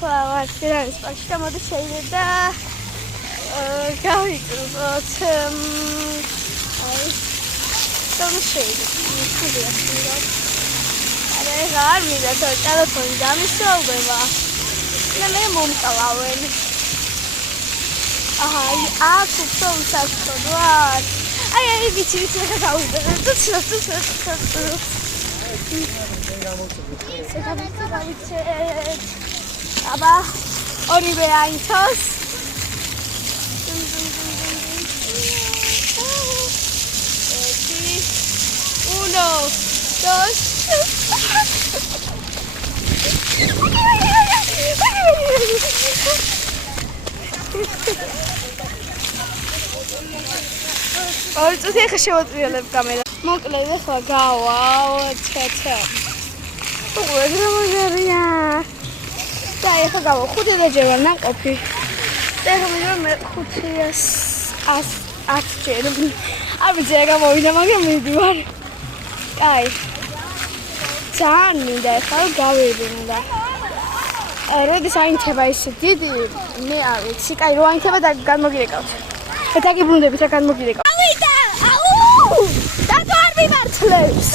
ახლა ვარ სირანის პარკში და მოდი შეიძლება გავიწვოთ სულ შეიძლება არა არ მინდა ტელეფონი დამისროლდება და მე მომკლავენ აჰა აქ უფრო უსაფრთხოდ ვარ აი ვიცი ახლა გავიდე აბა ორივე აინთოს uno dos ორი წუთი ახლა შევაწვიელებ კამერა მოკლედ ახლა გავა ჩაჩა უღერია და ახლა გავა 5 ჯერ ვარ ნაყოფი და ახლა მე 500 ჯერ არ ვიცი რა გამოვიდა მაგრამ მიდივარ კაი ძალიან მინდა ახლა გავერინდა როდის აინთება ისე დიდი მე არ ვიცი კაი რო აინთება და განმოგირეკავთ და დაგიბრუნდებით რა განმოგირეკავთ ავიდა აუ და არ მიმართლებს